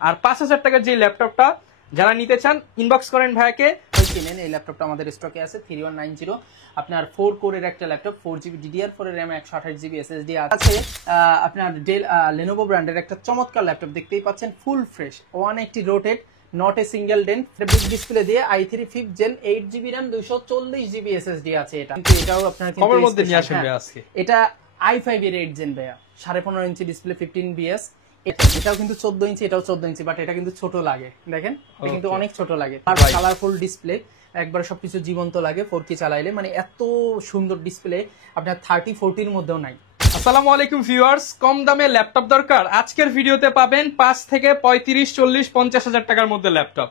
আর 5000 টাকার যে ল্যাপটপটা যারা নিতে চান ইনবক্স করেন ভাইয়াকে। কিনেন এই ল্যাপটপটা আমাদের স্টকে আছে 3190 আপনার 4 কোরের একটা ল্যাপটপ 4GB DDR4 এর RAM 128GB SSD আছে। আপনার ডেল Lenovo ব্র্যান্ডের একটা চমৎকার ল্যাপটপ দেখতেই পাচ্ছেন, full fresh 180 rotate, not a single dent, big display দিয়ে i3 5th Gen 8GB RAM 240GB SSD আছে। এটা কিন্তু এটাও আপনার কমের মধ্যে নিয়ে আসেন ভাই আজকে। এটা i5 এর 8 Gen ভাইয়া, 15.5 ইঞ্চি ডিসপ্লে 15bs। এটাও কিন্তু 14 ইঞ্চি, এটাও 14 ইঞ্চি, বাট এটা কিন্তু ছোট লাগে, দেখেন এটা কিন্তু অনেক ছোট লাগে। আর কালারফুল ডিসপ্লে, একবার সবকিছু জীবন্ত লাগে 4K চালাইলে, মানে এত সুন্দর ডিসপ্লে আপনার 3040 মধ্যেও নাই। আসসালামু আলাইকুম ভিউয়ার্স, কম দামে ল্যাপটপ দরকার? আজকের ভিডিওতে পাবেন 5 থেকে 35, 40, 50 হাজার টাকার মধ্যে ল্যাপটপ।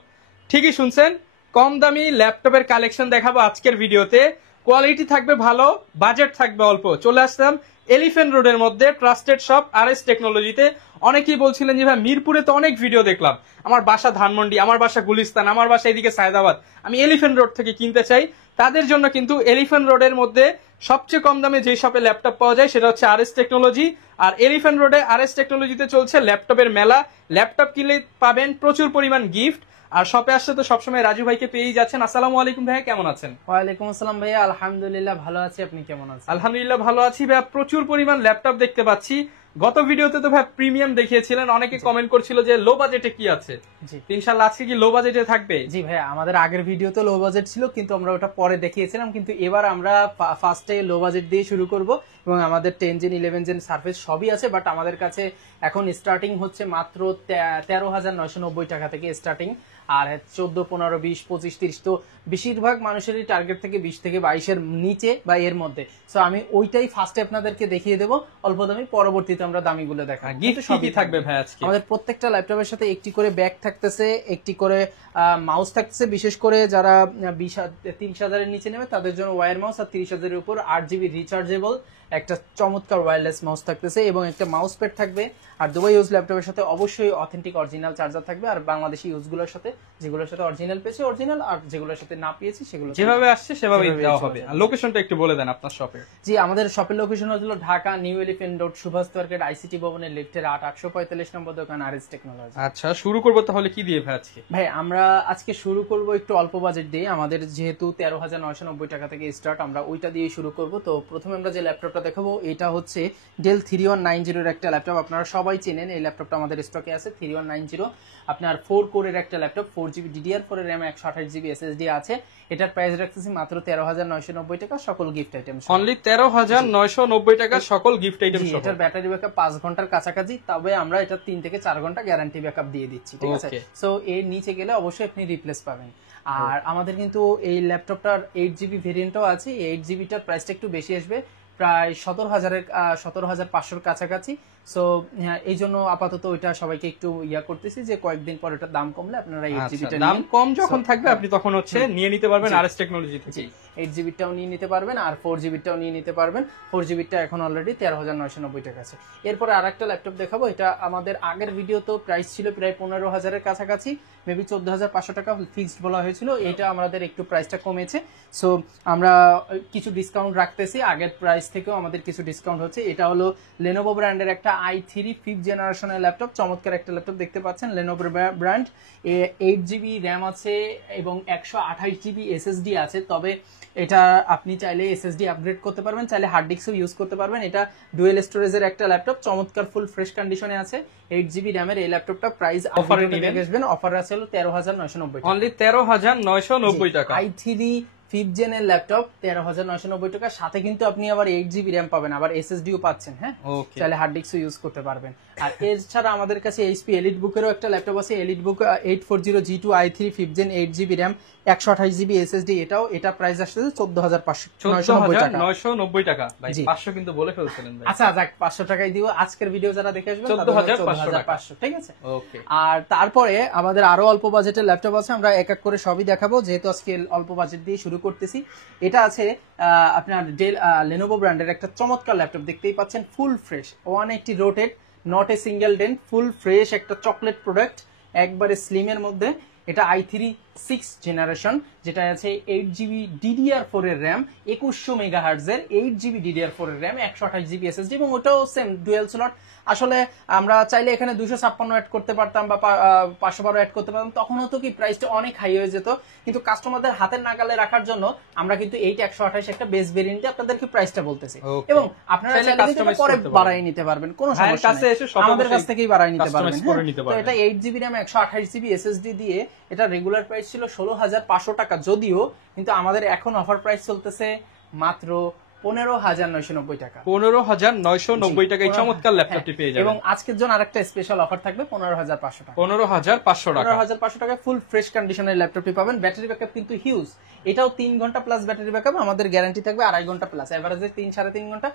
ঠিকই শুনছেন, কম দামি ল্যাপটপের কালেকশন দেখাবো আজকের ভিডিওতে। কোয়ালিটি থাকবে ভালো, বাজেট থাকবে অল্প। চলে আসলাম এলিফ্যান্ট রোডের মধ্যে ট্রাস্টেড শপ RS টেকনোলজিতে। অনেকেই বলছিলেন যে ভাই মিরপুরে তো অনেক ভিডিও দেখলাম, আমার বাসা ধানমন্ডি, আমার বাসা গুলিস্তান, আমার বাসা এদিকে সায়দাবাদ, আমি এলিফ্যান্ট রোড থেকে কিনতে চাই। তাদের জন্য কিন্তু এলিফ্যান্ট রোডের মধ্যে সবচেয়ে কম দামে যে শপে ল্যাপটপ পাওয়া যায় সেটা হচ্ছে RS টেকনোলজি। আর এলিফ্যান্ট রোডে RS টেকনোলজিতে চলছে ল্যাপটপের মেলা। ল্যাপটপ কিনলে পাবেন প্রচুর পরিমাণ গিফট। আর শপে আসলে তো সবসময় রাজু ভাইকে পেয়েই যাচ্ছেন। আসসালামু আলাইকুম ভাইয়া, কেমন আছেন? ওয়ালাইকুম আসসালাম ভাইয়া, আলহামদুলিল্লাহ ভালো আছি, আপনি কেমন আছেন? আলহামদুলিল্লাহ ভালো আছি ভাইয়া। প্রচুর পরিমাণ ল্যাপটপ দেখতে পাচ্ছি। গত ভিডিওতে তো ভাই প্রিমিয়াম দেখিয়েছিলেন, অনেকে কমেন্ট করছিল যে লো বাজেটে কি আছে। জি ইনশাআল্লাহ আজকে কি লো বাজেটে থাকবে? জি ভাইয়া, আমাদের আগের ভিডিওতে লো বাজেট ছিল, কিন্তু আমরা ওটা পরে দেখিয়েছিলাম, কিন্তু এবার আমরা ফার্স্টে লো বাজেট দিয়ে শুরু করব। এবং আমাদের 10 Gen 11 Gen সার্ফেস সবই আছে, বাট আমাদের কাছে এখন স্টার্টিং হচ্ছে মাত্র 13,990 টাকা থেকে স্টার্টিং। আর 14, 15, 20, 25, 30 তো বেশিরভাগ মানুষেরই টার্গেট থেকে 20 থেকে 22-এর নিচে বা এর মধ্যে। সো আমি ওইটাই ফার্স্টে আপনাদেরকে দেখিয়ে দেবো অল্প দামি, পরবর্তীতে আমরা দামিগুলো দেখাবো। গিফট সবই থাকবে ভাই আজকে। আমাদের প্রত্যেকটা ল্যাপটপের সাথে একটি করে ব্যাগ থাকতেছে, একটি করে মাউস থাকতেছে। বিশেষ করে যারা 30,000-এর নিচে নেবে তাদের জন্য ওয়্যার মাউস, আর 30,000-এর উপর 8GB রিচার্জেবল একটা চমৎকার ওয়্যারলেস মাউস থাকতেছে, এবং একটা মাউস প্যাড থাকবে। আর দুবাই ইউজ ল্যাপটপের সাথে অবশ্যই অথেন্টিক অরিজিনাল চার্জার থাকবে। আর বাংলাদেশি ইউজগুলোর সাথে, যেগুলোর সাথে অরিজিনাল পেয়েছে অরিজিনাল, আর যেগুলোর সাথে না পেয়েছি সেগুলো যেভাবে আসছে সেভাবেই দেওয়া হবে। আর লোকেশনটা একটু বলে দেন আপনার শপের। জি, আমাদের শপের লোকেশন হলো Dhaka new elephant road, Subhash market, ICT ভবনের লিফটের 845 নম্বর দোকান, RS টেকনোলজি। আচ্ছা, শুরু করবো তাহলে কি দিয়ে ভাই আজকে? ভাই আমরা আজকে শুরু করব একটু অল্প বাজেট দিয়ে। আমাদের যেহেতু 13,990 টাকা থেকে স্টার্ট, আমরা ওইটা দিয়ে শুরু করব। তো প্রথমে আমরা যে ল্যাপটপটা দেখাবো এটা হচ্ছে ডেল 3190-এর একটা ল্যাপটপ। আপনারা সবাই চেনেন এই ল্যাপটপটা আমাদের স্টকে আছে 3190। আপনার 4 কোরের একটা ল্যাপটপ, 4GB DDR4 এর RAM 128GB SSD আছে। এটার প্রাইস রাখতেছি মাত্র 13,990 টাকা, সকল গিফট আইটেম অনলি 13,990 টাকা, সকল গিফট আইটেম সহ। এটার ব্যাটারি ব্যাকআপ 5 ঘন্টার কাছাকাছি, তবে আমরা এটা 3 থেকে 4 ঘন্টা গ্যারান্টি ব্যাকআপ দিয়ে দিচ্ছি, ঠিক আছে? সো এর নিচে গেলে অবশ্যই আপনি রিপ্লেস পাবেন। আর আমাদের কিন্তু এই ল্যাপটপটার 8GB ভেরিয়েন্টও আছে। এই 8GBটার প্রাইসটা একটু বেশি আসবে, প্রায় 17,500-র কাছাকাছি। সো এই জন্য আপাতত ওইটা সবাইকে একটু করতেছি যে কয়েকদিন পর ওটার দাম কমলে আপনারা 8GBটা দাম কম যখন থাকবে আপনি তখন হচ্ছে নিয়ে নিতে পারবেন RS টেকনোলজি থেকে। 8GBটাও নিয়ে নিতে পারবেন, আর 4GBটাও নিয়ে নিতে পারবেন। 4GBটা এখন অলরেডি 13,990 টাকা আছে। এরপরে আরেকটা ল্যাপটপ দেখাবো। এটা আমাদের আগের ভিডিও তো প্রাইস ছিল প্রায় 15,000-এর কাছাকাছি, মেবি 14,500 টাকা ফিক্সড বলা হয়েছিল। এটা আমাদের একটু প্রাইসটা কমেছে, সো আমরা কিছু ডিসকাউন্ট রাখতেছি। আগের প্রাইস থেকেও আমাদের কিছু ডিসকাউন্ট হচ্ছে। এটা হলো Lenovo ব্র্যান্ডের একটা i3 5th জেনারেশনের ল্যাপটপ, চমৎকার একটা ল্যাপটপ দেখতে পাচ্ছেন। Lenovo ব্র্যান্ড, 8GB RAM আছে এবং 128GB SSD আছে। তবে এটা আপনি চাইলে SSD আপগ্রেড করতে পারবেন, চাইলে হার্ড ডিস্কও ইউজ করতে পারবেন। এটা ডুয়েল স্টোরেজের একটা ল্যাপটপ, চমৎকার ফুল ফ্রেশ কন্ডিশনে আছে। 8GB RAM এর এই ল্যাপটপটা প্রাইস অফারে নিয়ে আসবেন। অফার আছে হলো 13,990 টাকা, অনলি 13,990 টাকা। i3 5th Gen এর ল্যাপটপ 13,990 টাকা, সাথে কিন্তু আপনি আবার 8GB RAM পাবেন, আবার SSDও পাচ্ছেন। হ্যাঁ, চাইলে হার্ড ডিস্কও ইউজ করতে পারবেন। আর এছাড়া আমাদের কাছে HP EliteBook-এরও একটা ল্যাপটপ আছে, EliteBook 840G2 i3 5th Gen 8GB RAM 128GB SSD। এটা প্রাইস আসছে 14,990 টাকা। ভাই 500 কিন্তু বলে ফেলছিলেন ভাই। আচ্ছা যাক, 500 টাকাই দিব। আজকের ভিডিও যারা দেখে আসবেন 14,500, ঠিক আছে? ওকে। আর তারপরে আমাদের আরো অল্প বাজেটের ল্যাপটপ আছে, আমরা এক এক করে সবই দেখাবো, যেহেতু আজকে অল্প বাজেট দিয়ে শুরু করতেছি। এটা আছে আপনার ডেল Lenovo ব্র্যান্ডের একটা চমৎকার ল্যাপটপ দেখতেই পাচ্ছেন, full fresh 180 rotate, not a single dent, full fresh একটা চকলেট প্রোডাক্ট, একবারে স্লিম এর মধ্যে। এটা i3 6 জেনারেশন, যেটা আছে 8GB DDR4 এর র্যাম, 2100 মেগাহার্টজ এর 8GB DDR4 এর র্যাম, 128GB SSD, এবং ওটাও সেম ডুয়াল স্লট। আসলে আমরা চাইলে এখানে 256 অ্যাড করতে পারতাম বা 512 অ্যাড করতে পারতাম, তখন হতো কি প্রাইসটা অনেক হাই হয়ে যেত। কিন্তু কাস্টমারদের হাতের নাগালে রাখার জন্য আমরা কিন্তু 128 একটা বেস ভেরিয়েন্টে আপনাদেরকে প্রাইসটা বলতেছি, এবং আপনারা চাইলে কিন্তু পরে বাড়াই নিতে পারবেন, কোনো সমস্যা নেই, আমাদের কাছ থেকেই বাড়াই নিতে পারবেন। তো এটা 8GB র্যাম 128GB SSD দিয়ে এটা রেগুলার প্রাইস ছিল 16,500 টাকা যদিও, কিন্তু আমাদের এখন অফার প্রাইস চলতেছে মাত্র 15,990 টাকা। 15,990 টাকায় চমৎকার ল্যাপটপটি পেয়ে যাবেন। এবং আজকের জন্য আরেকটা স্পেশাল অফার থাকবে 15,500 টাকা। 15,500 টাকা। 15,500 টাকায় ফুল ফ্রেশ কন্ডিশনের ল্যাপটপটি পাবেন। ব্যাটারি ব্যাকআপ কিন্তু হিউজ, এটাও 3 ঘন্টা প্লাস ব্যাটারি ব্যাকআপ, আমাদের গ্যারান্টি থাকবে 2.5 ঘন্টা প্লাস, এভারেজে 3-3.5 ঘন্টা।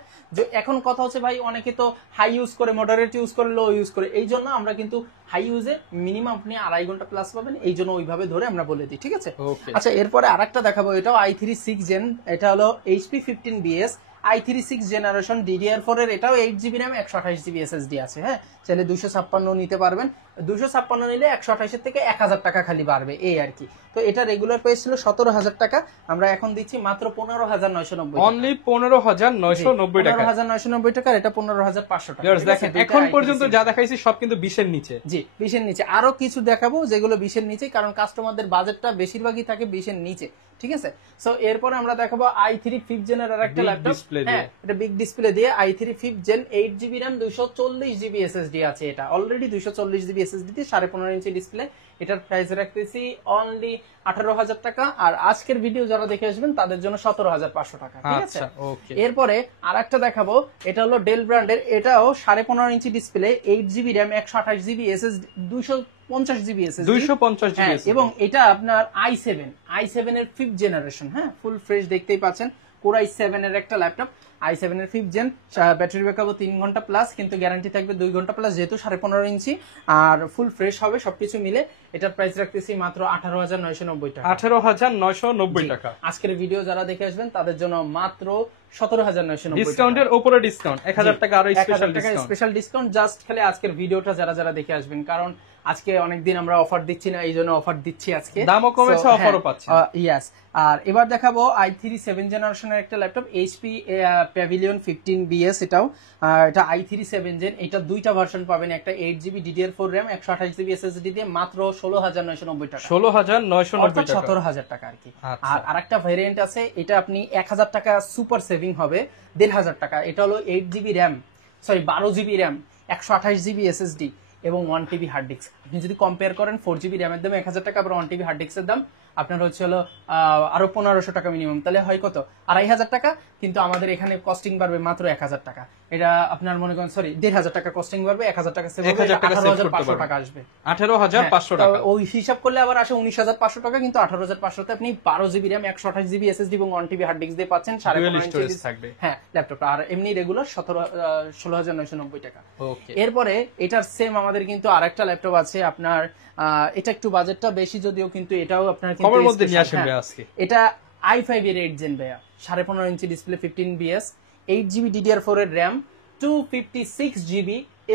এখন কথা হচ্ছে ভাই, অনেকে তো হাই ইউজ করে, মডারেট ইউজ করে, লো ইউজ করে, এই জন্য আমরা কিন্তু হাই ইউজে মিনিমাম আপনি 2.5 ঘন্টা প্লাস পাবেন, এই জন্য ওইভাবে ধরে আমরা বলে দিই, ঠিক আছে? আচ্ছা, এরপরে আরেকটা দেখাবো, এটাও i3 6 জেন, এটা হলো HP 15BS i3 6 generation DDR4 এর, এটাও 8GB র্যাম 128GB SSD আছে। হ্যাঁ, চাইলে 256 নিতে পারবেন, 256 নিলে 128 এর থেকে 1000 টাকা খালি বাড়বে, এই আর কি। তো এটা রেগুলার প্রাইস ছিল 17,000 টাকা, আমরা এখন দিচ্ছি মাত্র 15,990 অনলি 15,990 টাকা। 15,990 টাকা, এটা 15,500 টাকা। দেখেন এখন পর্যন্ত যা দেখাইছি সব কিন্তু 20 এর নিচে। জি, 20 এর নিচে। আরো কিছু দেখাবো যেগুলো 20 এর নিচে, কারণ কাস্টমারদের বাজেটটা বেশিরভাগই থাকে 20 এর নিচে, ঠিক আছে? সো এরপরে আমরা দেখাবো i3 5th জেনের আরেকটা ল্যাপটপ। হ্যাঁ, এটা বিগ ডিসপ্লে দিয়ে i3 5th gen 8GB RAM 240GB SSD আছে, এটা অলরেডি 240GB SSD দিয়ে 15.5 ইঞ্চি ডিসপ্লে। এটার প্রাইস রাখতেছি অনলি 18,000 টাকা, আর আজকের ভিডিও যারা দেখে আসবেন তাদের জন্য 17,500 টাকা, ঠিক আছে? এরপরে আরেকটা দেখাবো, এটা হলো ডেল ব্র্যান্ডের, এটাও 15.5 inch display, 8GB RAM 128GB SSD 250GB SSD 250GB, এবং এটা আপনার i7 এর 5th জেনারেশন। হ্যাঁ, ফুল ফ্রেশ দেখতেই পাচ্ছেন, Core i7 এর একটা ল্যাপটপ, i7 এর 5th জেন, ব্যাটারি ব্যাকআপও 3 ঘন্টা প্লাস, কিন্তু গ্যারান্টি থাকবে 2 ঘন্টা প্লাস, যেহেতু 15.5 ইঞ্চি, আর ফুল ফ্রেশ হবে সবকিছু মিলে। এটার প্রাইস রাখতেছি মাত্র 18,990 টাকা। 18,990 টাকা। আজকের ভিডিও যারা দেখে আসবেন তাদের জন্য মাত্র 17,990 ডিসকাউন্টের উপরে ডিসকাউন্ট 1000 টাকা, আরো স্পেশাল ডিসকাউন্ট জাস্ট খালি আজকের ভিডিওটা যারা দেখে আসবেন, কারণ আজকে অনেকদিন আমরা অফার দিচ্ছি না, এই জন্য অফার দিচ্ছি আজকে, দামও কমেছে, অফারও পাচ্ছেন। ইয়েস। আর এবার দেখাবো i3 7 জেনারেশনের একটা ল্যাপটপ, HP Pavilion 15BS, এটাও এটা i3 7 জেন, এটা দুইটা ভার্সন পাবেন, একটা 8GB DDR4 RAM 128GB SSD দিয়ে মাত্র 16,990 টাকা। 16,990 টাকা, 17,000 টাকা আর কি। আর আরেকটা ভেরিয়েন্ট আছে, এটা আপনি 1,000 টাকা সুপার সেভিং হবে, 1,500 টাকা। এটা হলো 8GB RAM, 12GB RAM 128GB SSD এবং 1TB হার্ড ডিস্ক। আপনি যদি কম্পেয়ার করেন 4GB র্যামের দাম 1,000 টাকা, আবার 1TB হার্ড ডিস্কের দাম আপনার হচ্ছে হলো আরো 1,500 টাকা মিনিমাম, তাহলে হয় কত? 2,500 টাকা। কিন্তু আমাদের এখানে কস্টিং বাড়বে মাত্র 1,000 টাকা, এটা আপনার মনে করেন 1,500 টাকা কস্টিং বাড়বে, 1,000 টাকা সেভ হবে, 18,500 টাকা আসবে। 18,500 টাকা, ওই হিসাব করলে আবার আসে 19,500 টাকা, কিন্তু 18,500 তে আপনি 12GB র্যাম 128GB SSD এবং 1TB হার্ড ডিস্ক দিয়ে পাচ্ছেন, 15.5 ইঞ্চি থাকবে। হ্যাঁ, ল্যাপটপটা আর এমনি রেগুলার 16,990 টাকা। এরপরে এটার সেম আমাদের কিন্তু আরেকটা ল্যাপটপ আছে আপনার, এটা একটু বাজেটটা বেশি যদিও, কিন্তু এটাও আপনার কমের মধ্যে নিয়ে আসেন ভাই আজকে। এটা i5 এর 8 জেন ভাইয়া, 15.5 inch display, 15BS, 8GB DDR4 এর র্যাম, 256GB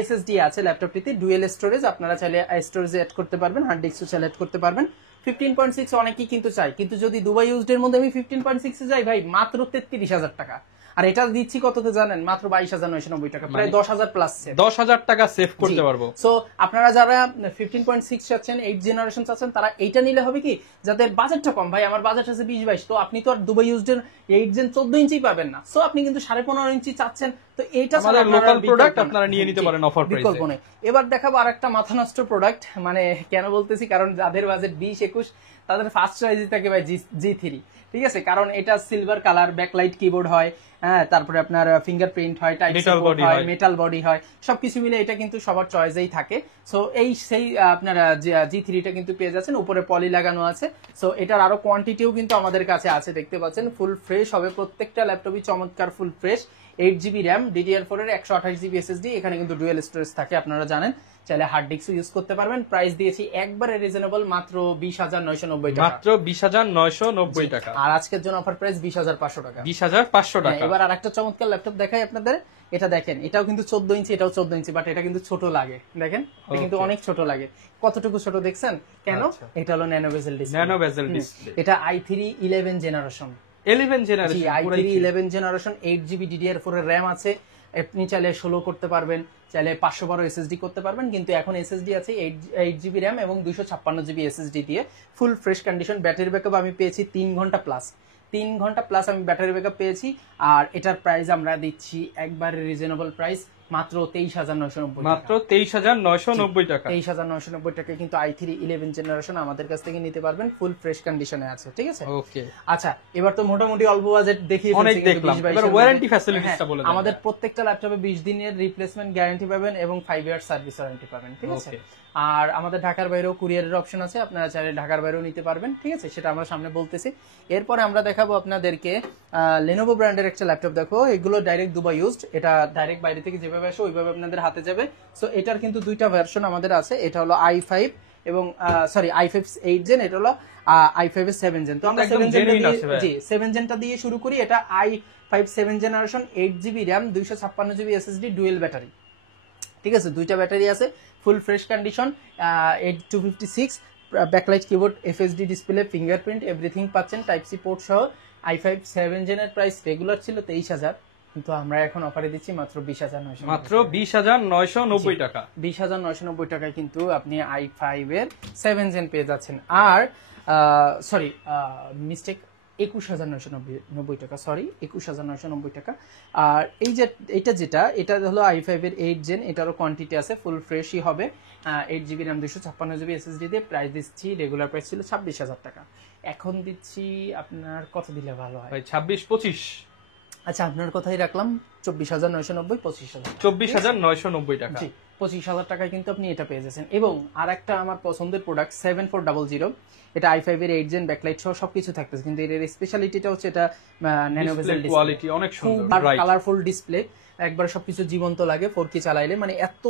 SSD আছে ল্যাপটপটিতে, ডুয়েল স্টোরেজ, আপনারা চাইলে স্টোরেজে অ্যাড করতে পারবেন, হার্ড ডিস্কও চাইলে অ্যাড করতে পারবেন। 15.6 অনেকেই কিন্তু চাই, কিন্তু যদি দুবাই ইউজড এর মধ্যে আমি 15.6 এ যাই ভাই, মাত্র 33,000 টাকা। আর এটা দিচ্ছি কততে জানেন? মাত্র 22,990 টাকা, প্রায় 10,000 প্লাস সেভ, 10,000 টাকা সেভ করতে পারবো। সো আপনারা যারা 15.6 চাচ্ছেন, 8 জেনারেশন চাচ্ছেন, তারা এইটা নিলে হবে কি, যাদের বাজেটটা কম, ভাই আমার বাজেট আছে 20-22, তো আপনি তো আর দুবাই ইউজড এর 8 জেন 14 ইঞ্চি পাবেন না, সো আপনি কিন্তু 15.5 ইঞ্চি চাচ্ছেন, তো এইটা আমাদের লোকাল প্রোডাক্ট আপনারা নিয়ে নিতে পারেন অফার প্রাইসে। বিকল্প নেই। এবার দেখাবো আরেকটা মাথা নষ্ট প্রোডাক্ট, মানে কেন বলতেছি, কারণ যাদের বাজেট 20-21 তাদের ফার্স্ট চয়েসই থাকে ভাই G3, ঠিক আছে? কারণ এটা সিলভার কালার, ব্যাকলাইট কিবোর্ড হয়, হ্যাঁ, তারপরে আপনার ফিঙ্গারপ্রিন্ট হয়, টাইপ সাপোর্ট হয়, মেটাল বডি হয়, সবকিছু মিলে এটা কিন্তু সবার চয়েসেই থাকে। সো এই সেই আপনারা G3টা কিন্তু পেয়ে যাচ্ছেন, উপরে পলি লাগানো আছে। সো এটার আরো কোয়ান্টিটিও কিন্তু আমাদের কাছে আছে, দেখতে পাচ্ছেন, ফুল ফ্রেশ হবে প্রত্যেকটা ল্যাপটপই, চমৎকার full fresh. 8GB RAM, DDR4 এর 128GB SSD, এখানে কিন্তু ডুয়েল স্টোরেজ থাকে আপনারা জানেন। চাইলে হার্ড ডিস্ক ইউজ করতে পারবেন। প্রাইস দিয়েছি একবারে রিজনেবল, মাত্র 20,990 টাকা, মাত্র 20,990 টাকা। আর আজকের জন্য অফার প্রাইস 20,500 টাকা। 20,500 টাকা। এবার আরেকটা চমৎকার ল্যাপটপ দেখাই আপনাদের, এটা দেখেন, এটাও কিন্তু 14 ইঞ্চি, এটাও 14 ইঞ্চি, বাট এটা কিন্তু ছোট লাগে, দেখেন এটা কিন্তু অনেক ছোট লাগে। কতটুকু ছোট দেখছেন কেন? এটা হলো ন্যানো বেজেল ডিসপ্লে। ন্যানো বেজেল ডিসপ্লে। এটা i3 11 generation, 11 generation, i3 11 generation, 8GB DDR4 এর RAM আছে। আপনি চাইলে 16 করতে পারবেন, চাইলে 512 এসএসডি করতে পারবেন, কিন্তু এখন এসএসডি আছে 8GB RAM এবং 256GB এসএসডি দিয়ে ফুল ফ্রেশ কন্ডিশন। ব্যাটারি ব্যাকআপ আমি পেয়েছি 3 ঘন্টা প্লাস, 3 ঘন্টা প্লাস আমি ব্যাটারি ব্যাকআপ পেয়েছি। আর এটার প্রাইস আমরা দিচ্ছি একবারে রিজনেবল প্রাইস, মাত্র 23,990 টাকা। মাত্র 23,990 টাকা। 23,990 টাকায় কিন্তু i3 11 জেনারেশন আমাদের কাছ থেকে নিতে পারবেন, ফুল ফ্রেশ কন্ডিশনে আছে, ঠিক আছে? ওকে, আচ্ছা, এবার তো মোটামুটি অল্প বাজেট দেখিয়ে অনেক দেখলাম, এবার ওয়ারেন্টি ফ্যাসিলিটিসটা বলে দেন। আমাদের প্রত্যেকটা ল্যাপটপে 20 দিনের রিপ্লেসমেন্ট গ্যারান্টি পাবেন এবং 5 ইয়ার সার্ভিস ওয়ারেন্টি পাবেন, ঠিক আছে? আর আমাদের ঢাকার বাইরেও কুরিয়ারের অপশন আছে, আপনারা চাইলে ঢাকার বাইরেও নিতে পারবেন, ঠিক আছে? সেটা আমরা সামনে বলতেছি। এরপরে আমরা দেখাবো আপনাদেরকে Lenovo ব্র্যান্ডের একটা ল্যাপটপ। দেখো, এগুলো ডাইরেক্ট দুবাই ইউজড, এটা ডাইরেক্ট বাইরে থেকে যেভাবে আসে ওইভাবে আপনাদের হাতে যাবে। সো এটার কিন্তু দুইটা ভার্সন আমাদের আছে, এটা হলো i5 এবং সরি i5 8 জেন, এটা হলো i5 এর 7 জেন। তো আমরা 7 জেন জি 7 জেনটা দিয়ে শুরু করি। এটা i5 7 generation, 8GB RAM, 256GB SSD, dual battery, ঠিক আছে? দুইটা ব্যাটারি আছে, ফুল fresh condition, 8256 backlight keyboard, FSD display, fingerprint, everything পাচ্ছেন, টাইপ সি পোর্ট সহ। i5 7 জেনের প্রাইস রেগুলার ছিল 23,000, কিন্তু আমরা এখন অফারে দিচ্ছি মাত্র 20,990, মাত্র 20,990 টাকা। 20,990 টাকায় কিন্তু আপনি i5 এর 7 জেন পেয়ে যাচ্ছেন। আর সরি মিস্টেক, 21,990 টাকা, সরি 21,990 টাকা। আর এই যে এটা হলো i5 এর 8 জেন, এটারও কোয়ান্টিটি আছে, ফুল ফ্রেশই হবে, 8GB RAM, 256GB SSD দিয়ে। প্রাইস দিচ্ছি, রেগুলার প্রাইস ছিল 26,000 টাকা, এখন দিচ্ছি আপনার কত দিলে ভালো হয়? 26-25। আচ্ছা, আপনার কথাই রাখলাম, 24,990, 25,000, 24,990 টাকা। 25,000 টাকায় কিন্তু আপনি এটা পেয়ে যাচ্ছেন। এবং আর একটা আমার পছন্দের প্রোডাক্ট 7400, এটা i5 এর 8 জেন, ব্যাকলাইট সহ সবকিছু থাকতেছে, কিন্তু এর স্পেশালিটিটা হচ্ছে এটা ন্যানো বেজেল ডিসপ্লে, কোয়ালিটি অনেক সুন্দর, কালারফুল ডিসপ্লে, একবার সবকিছু জীবন্ত লাগে 4K চালাইলে, মানে এত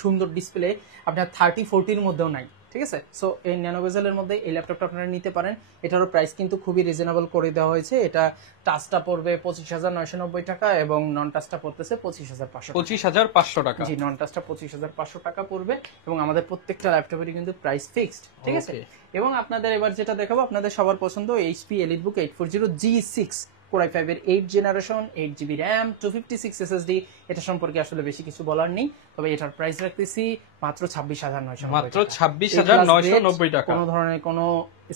সুন্দর ডিসপ্লে আপনার 30-40 এর মধ্যেও নাই, ঠিক আছে? সো এই ন্যানো বেজেলের মধ্যে এই ল্যাপটপটা আপনারা নিতে পারেন। এটারও প্রাইস কিন্তু খুবই রিজনেবল করে দেওয়া হয়েছে। এটা টাচটা পড়বে 25,990 টাকা এবং নন টাচটা পড়তেছে 25,500 টাকা। জি, নন টাচটা 25,500 টাকা পড়বে এবং আমাদের প্রত্যেকটা ল্যাপটপেরই কিন্তু প্রাইস ফিক্সড, ঠিক আছে? এবং আপনাদের এবার যেটা দেখাবো, আপনাদের সবার পছন্দ HP EliteBook 840 G6 Core i5 এর 8 জেনারেশন, 8GB RAM, 256 SSD। এটা সম্পর্কে আসলে বেশি কিছু বলার নেই, তবে এটার প্রাইস রাখতেছি মাত্র 26,990 টাকা। মাত্র 26,990 টাকা। কোনো ধরনের কোনো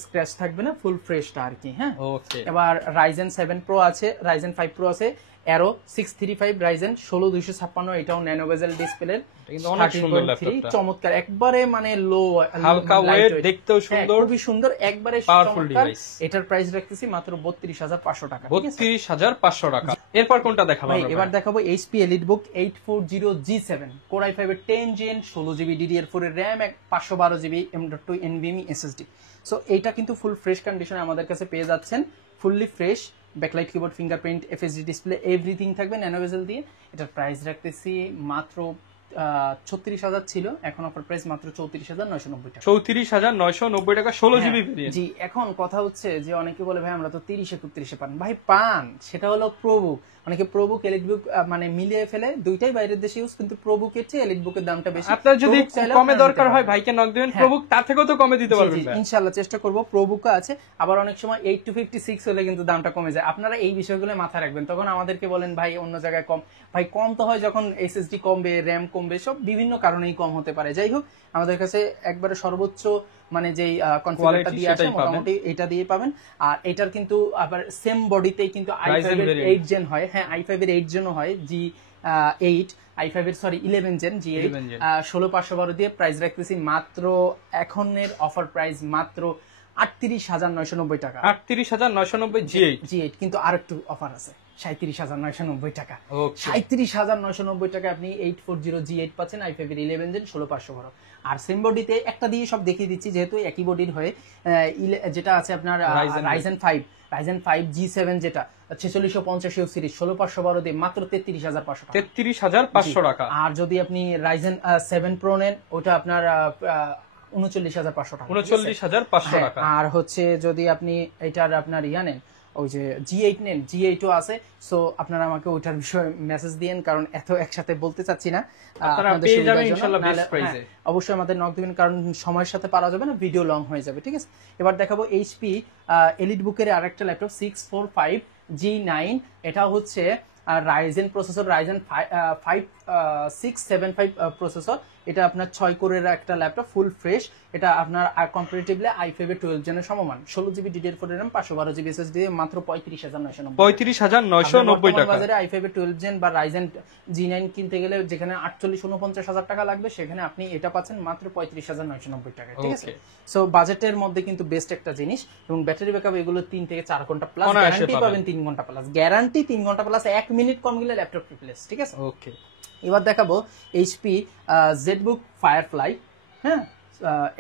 স্ক্র্যাচ থাকবে না, ফুল ফ্রেশটা আর কি। হ্যাঁ, ওকে। এবার Ryzen 7 Pro আছে, Ryzen 5 Pro আছে, Aero 635 Ryzen 16256, এটাও ন্যানো বেজেল ডিসপ্লের, কিন্তু অনেক সুন্দর ল্যাপটপটা, চমৎকার, একবারে মানে লো, হালকা ওয়েট, দেখতেও সুন্দর, খুবই সুন্দর, একবারে পাওয়ারফুল ডিভাইস। এটার প্রাইস রাখতেছি মাত্র 32,500 টাকা, 32,500 টাকা। এরপর কোনটা দেখাবো আমরা? এবার দেখাবো HP EliteBook 840 G7 Core i5 এর 10 জেন, 16GB DDR4 এর RAM, 512GB M.2 NVMe SSD। So এইটা কিন্তু ফুল ফ্রেশ কন্ডিশনে আমাদের কাছে পেয়ে যাচ্ছেন, fully fresh, backlight keyboard, fingerprint, FSD display, everything থাকবে ন্যানো বেজেল দিয়ে। এটার প্রাইস রাখতেছি মাত্র 36,000 ছিল, এখন অফার প্রাইস মাত্র 34,990 টাকা। 34,990 টাকা, 16GB ভেরিয়েন্ট। জি, এখন কথা হচ্ছে যে অনেকে বলে ভাই আমরা তো 30-31 পান, ভাই পান, সেটা হলো প্রোবুক। অনেকে প্রোবুক এলিটবুক মানে মিলিয়ে ফেলে, দুইটাই বাইরের দেশে ইউজ, কিন্তু প্রোবুকের চেয়ে এলিটবুকের দামটা বেশি। আপনার যদি কমে দরকার হয় ভাইকে নক দিবেন, প্রোবুক তার থেকেও তো কমে দিতে পারবেন। ইনশাআল্লাহ চেষ্টা করব। প্রোবুকও আছে, আবার অনেক সময় 8-56 হলে কিন্তু দামটা কমে যায়। আপনারা এই বিষয়গুলো মাথায় রাখবেন, তখন আমাদেরকে বলেন ভাই অন্য জায়গায় কম। ভাই কম তো হয় যখন এসএসডি কমবে, র্যাম কমবে, সব বিভিন্ন কারণেই কম হতে পারে। যাই হোক, আমাদের কাছে একবারে সর্বোচ্চ মানে যেই কনফিগারটা দিয়ে আসে মোটামুটি এটা দিয়ে পাবেন। আর এটার কিন্তু আবার সেম বডিতেই কিন্তু i5 এর 8 জেন হয়। হ্যাঁ, i5 এর 8 জেনও হয়, G8 i5 এর 11 জেন G8 16,512 দিয়ে। প্রাইস রাখতেছি মাত্র এখনের অফার প্রাইস মাত্র 38,990 টাকা। 38,990 G8, কিন্তু আরেকটু অফার আছে। 37,990 টাকা। Okay. 37,990 টাকা আপনি 840G8 পাচ্ছেন, i5 এর 11 জেন 16,512। আর সেম বডিতে একটা দিয়ে সব দেখিয়ে দিচ্ছি, যেহেতু একই বডির হয়ে যেটা আছে আপনার Ryzen 5 G7 যেটা 4650 সিরিজ 16,512 দিয়ে মাত্র 33,500 টাকা। 33,500 টাকা। আর যদি আপনি Ryzen 7 Pro নেন, ওটা আপনার 39,500 টাকা। 39,500 টাকা। আর হচ্ছে যদি আপনি এটার আপনার নেন, ওই যে G8 নেন, G8 ও আছে। সো আপনারা আমাকে ওইটার বিষয়ে মেসেজ দিয়েন, কারণ এত একসাথে বলতে চাচ্ছি না। আপনাদের পেয়ে যাবেন ইনশাআল্লাহ বেস্ট প্রাইসে। অবশ্যই আমাদের নক দিবেন, কারণ সময়ের সাথে পারা যাবে না, ভিডিও লং হয়ে যাবে। ঠিক আছে, এবার দেখাবো HP EliteBook-এর আরেকটা ল্যাপটপ 645G9। এটা হচ্ছে রাইজেন প্রসেসর, রাইজেন 5675 প্রসেসর। এটা আপনার 6 কোরের একটা ল্যাপটপ, ফুল ফ্রেশ। এটা আপনার কম্পারেটিভলি i5 এর 12 জেনের সমমান, 16GB DDR4 RAM 512GB SSD দিয়ে মাত্র 35,990। 35,990 টাকা। বাজারে i5 এর 12 জেন বা রাইজেন G9 কিনতে গেলে যেখানে 48-49,000 টাকা লাগবে, সেখানে আপনি এটা পাচ্ছেন মাত্র 35,990 টাকা। ঠিক আছে, সো বাজেটের মধ্যে কিন্তু বেস্ট একটা জিনিস। এবং ব্যাটারি ব্যাকআপ এগুলো 3 থেকে 4 ঘন্টা প্লাস, গ্যারান্টি পাবেন 3 ঘন্টা প্লাস, গ্যারান্টি 3 ঘন্টা প্লাস, 1 মিনিট কম গেলে ল্যাপটপ রিপ্লেস। ঠিক আছে, ওকে। এবার দেখাবো HP ZBook Firefly। হ্যাঁ,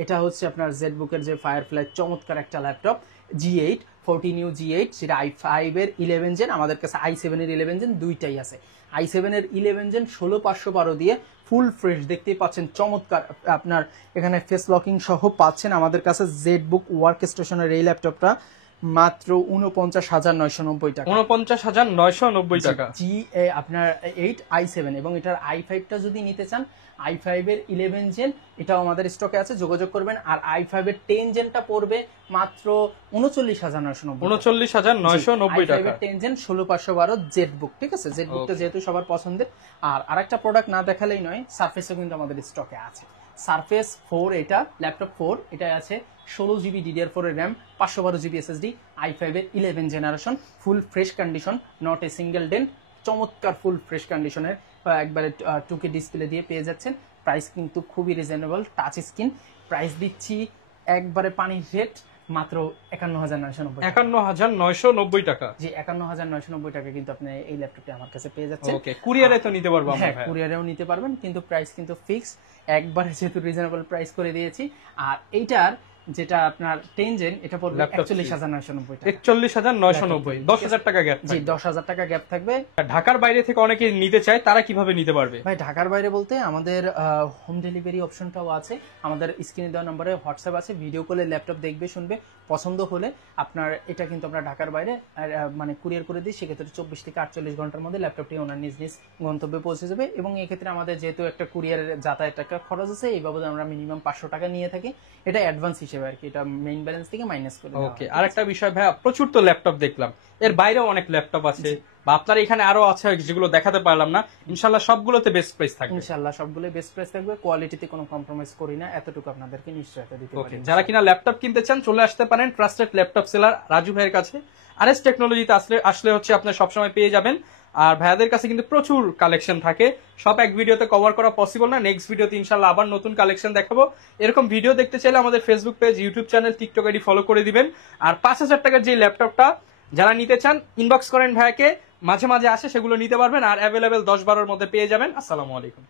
এটা হচ্ছে আপনার ZBook এর যে Firefly, চমৎকার একটা ল্যাপটপ। G8 14U G8, সেটা i5 এর 11 জেন, আমাদের কাছে i7 এর 11 জেন দুইটাই আছে। i7 এর 11 জেন 16,512 দিয়ে ফুল ফ্রেশ দেখতেই পাচ্ছেন, চমৎকার। আপনার এখানে ফেস লকিং সহ পাচ্ছেন। আমাদের কাছে ZBook ওয়ার্কস্টেশনের এই ল্যাপটপটা মাত্র 49,990 টাকা। 49,990 টাকা। আপনার 8 i7 এবং এটার i5টা যদি নিতে চান, i5 এর 11 জেন এটাও আমাদের স্টকে আছে, যোগাযোগ করবেন। আর i5 এর 10 জেনটা পড়বে মাত্র 39,990। 39,990 টাকা। 10 জেন 16,512 ZBook। ঠিক আছে, ZBookটা যেহেতু সবার পছন্দের। আর আরেকটা প্রোডাক্ট না দেখালেই নয়, সারফেসও কিন্তু আমাদের স্টকে আছে। সারফেস 4, এটা ল্যাপটপ 4, এটা আছে 16GB DDR4 এর RAM, 512GB SSD, i5 এর 11 generation, full fresh condition, not a single dent, চমৎকার ফুল ফ্রেশ কন্ডিশনের একবারে 2K ডিসপ্লে দিয়ে পেয়ে যাচ্ছেন। প্রাইস কিন্তু খুবই রিজনেবল, টাচ স্ক্রিন। প্রাইস দিচ্ছি একবারে পানির রেট, মাত্র 51,990। 51,990 টাকা। জি, 51,990 টাকা কিন্তু আপনি এই ল্যাপটপটি আমার কাছে পেয়ে যাচ্ছেন। ওকে, কুরিয়ারে তো নিতে পারবো আমরা? হ্যাঁ, কুরিয়ারেও নিতে পারবেন, কিন্তু প্রাইস কিন্তু ফিক্স, একবারে যেহেতু রিজনেবল প্রাইস করে দিয়েছি। আর এইটার যেটা আপনার 10 জেন, এটা পড়বে 41,990 টাকা। 41,990, 10,000 টাকা গ্যাপ। জি, 10,000 টাকা গ্যাপ থাকবে। ঢাকার বাইরে থেকে অনেকে নিতে চায়, তারা কিভাবে নিতে পারবে? ভাই, ঢাকার বাইরে বলতে আমাদের হোম ডেলিভারি অপশনটাও আছে। আমাদের স্ক্রিনে দেওয়া নম্বরে হোয়াটসঅ্যাপ আছে, ভিডিও কলে ল্যাপটপ দেখবে, শুনবে, পছন্দ হলে আপনার এটা কিন্তু আমরা ঢাকার বাইরে মানে কুরিয়ার করে দিই। সেক্ষেত্রে 24 থেকে 48 ঘন্টার মধ্যে ল্যাপটপটি ওনার নিজ নিজ গন্তব্যে পৌঁছে যাবে। এবং এক্ষেত্রে আমাদের যেহেতু একটা কুরিয়ারের যাতায়াত টাকা খরচ আছে, এই বাবদে আমরা মিনিমাম 500 টাকা নিয়ে থাকি। এটা অ্যাডভান্স হিসেবে আর কি, এটা মেইন ব্যালেন্স থেকে মাইনাস করে। ওকে, আরেকটা বিষয় ভাই, প্রচুর তো ল্যাপটপ দেখলাম, এর বাইরেও অনেক ল্যাপটপ আছে, বা আপনার এখানে আরো আছে যেগুলো দেখাতে পারলাম না। ইনশাআল্লাহ সবগুলোতে বেস্ট প্রাইস থাকবে। ইনশাআল্লাহ সবগুলো বেস্ট প্রাইস থাকবে, কোয়ালিটিতে কোনো কম্প্রোমাইজ করি না, এতটুকু আপনাদেরকে নিশ্চয়তা দিতে পারি। যারা কিনা ল্যাপটপ কিনতে চান, চলে আসতে পারেন ট্রাস্টেড ল্যাপটপ সেলার রাজু ভাইয়ের কাছে। RS টেকনোলজিতে আসলে হচ্ছে আপনার সবসময় পেয়ে যাবেন। আর ভাইয়াদের কাছে কিন্তু প্রচুর কালেকশন থাকে, সব এক ভিডিওতে কভার করা পসিবল না। নেক্সট ভিডিওতে ইনশাআল্লাহ আবার নতুন কালেকশন দেখাবো। এরকম ভিডিও দেখতে চাইলে আমাদের Facebook page, YouTube channel, TikTok ID follow করে দিবেন। আর 5,000 টাকার যে ল্যাপটপটা যারা নিতে চান, ইনবক্স করেন ভাইয়াকে, মাঝে মাঝে আসে, সেগুলো নিতে পারবেন। আর অ্যাভেলেবেল 10-12 মধ্যে পেয়ে যাবেন। আসসালামু আলাইকুম।